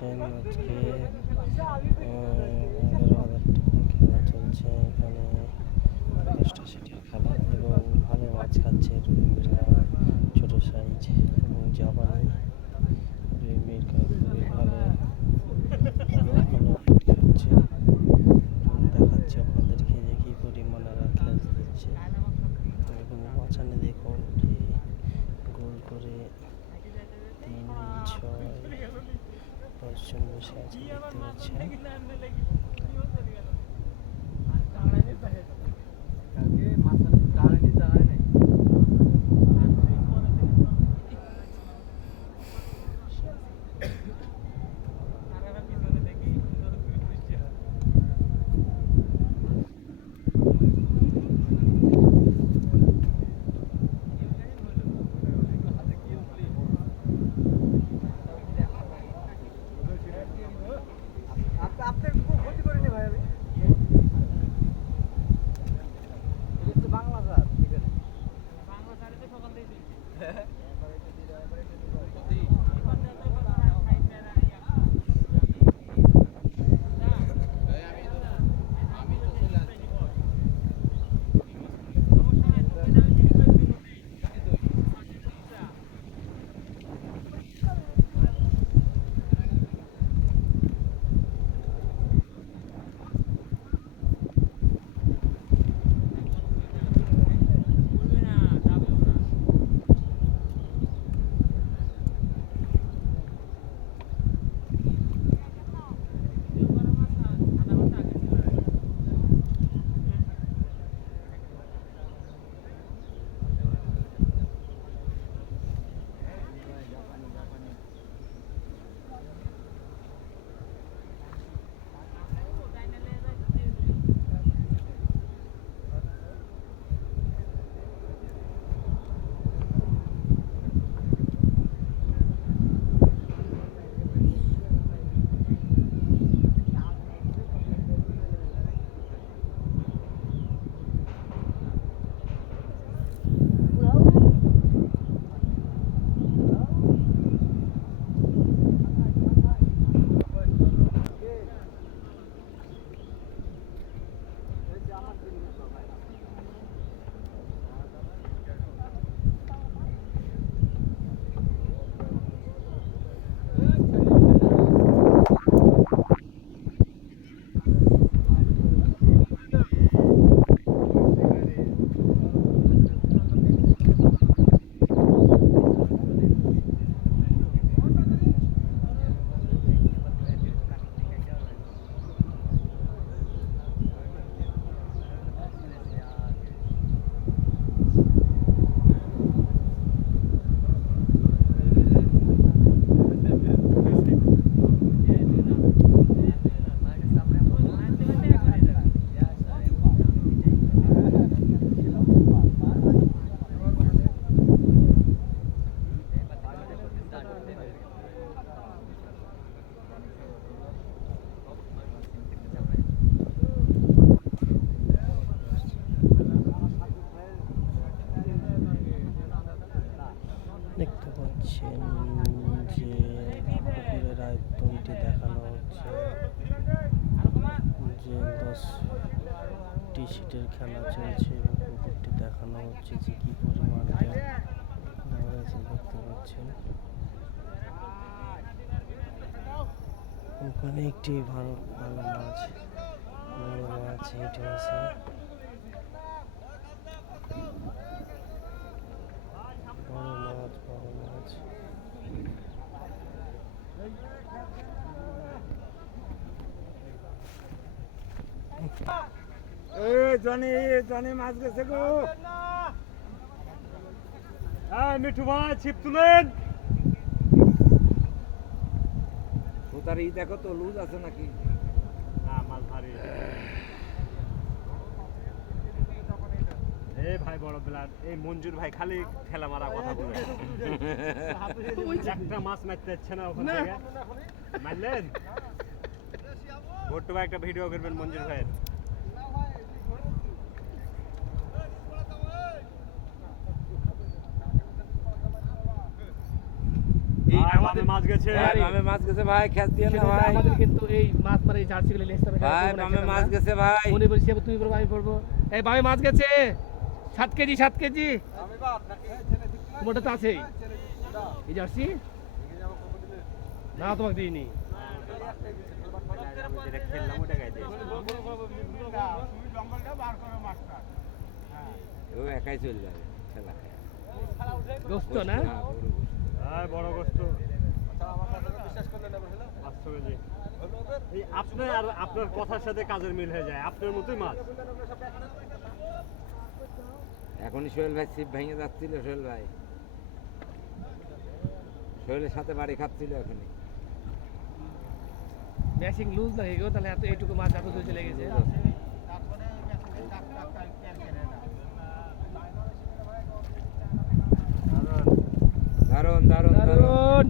পাচ্ছেন আজকে 11,000 টাকা খেলা চলছে এখানে 10টা সিটির খেলা এবং ভালো মাছ খাচ্ছে রুই মির্কা ছোটো সাইজ এবং জাপানি রুই মির্কা খুবই ভালো ভালো খাচ্ছে দেখাচ্ছে আপনাদেরকে যে কী পরিমাণে ক্যাচ দিচ্ছে এবং মাঝখানে দেখুন যে গোল করে 3-6-10 জন বসে আছে দেখতে পাচ্ছেন। দেখতে পাচ্ছেন যে পুকুরের আয়তনটি দেখানো হচ্ছে যে 10টি সিটের খেলা চলছে এবং পুকুরটি দেখানো হচ্ছে যে কি পরিমাণ দেওয়া আছে দেখতে পাচ্ছেন। ওখানে একটি ভালো ভালো মাছ বড় মাছ হিট হয়েছে। বড় মাছ জনি মাছ গেছে গো। হ্যাঁ মিঠু মাছ ছিপ তুলেন। সুতারি দেখো তো লুজ আছে নাকি? না মাছ ভারী। এ ভাই বড় বেলার এই মঞ্জুর ভাই খালি ঠেলা মারা কথা বলে একটা মাছ মারতে যাচ্ছে না ওখান থেকে মারলেন। ভোট্টু ভাই একটা ভিডিও করবেন মঞ্জুর ভাইয়ের। এই ভাই, আমাদের বামে মাছ গেছে। ভাই বামে মাছ গেছে ভাই, খেস দিয়ে না সেটা হচ্ছে ভাই। আমাদের কিন্তু এই মাছ মারা এই জার্সিগুলো লেসতে হবে ভাই বামে মাছ গেছে ভাই। মনে বলছি এবার তুমি পড়বো আমি পড়বো এই বামে মাছ গেছে 7 কেজি 7 কেজি মোটা তো আছেই এই জার্সি না তোমাকে দিইনি যেটা খেললাম ওটা গাইতে ও একাই চলে যাবে খেলা দোস্ত না হ্যাঁ, বড় গোস্ত। হ্যাঁ বড় গোস্ত 500 কেজি এই আপনার আর আপনার কথার সাথে কাজের মিল হয়ে যায় আপনার মতোই মাছ এখনই সোহেল ভাই ছিপ ভেঙে যাচ্ছিল, সোহেল ভাই সোহেলের সাথে বাড়ি খাচ্ছিল এখনই। ম্যাচিং লুজ না হয়ে গেল তাহলে এত এইটুকু মাছ এত দূর চলে গেছে দারুণ দারুণ দারুণ দারুণ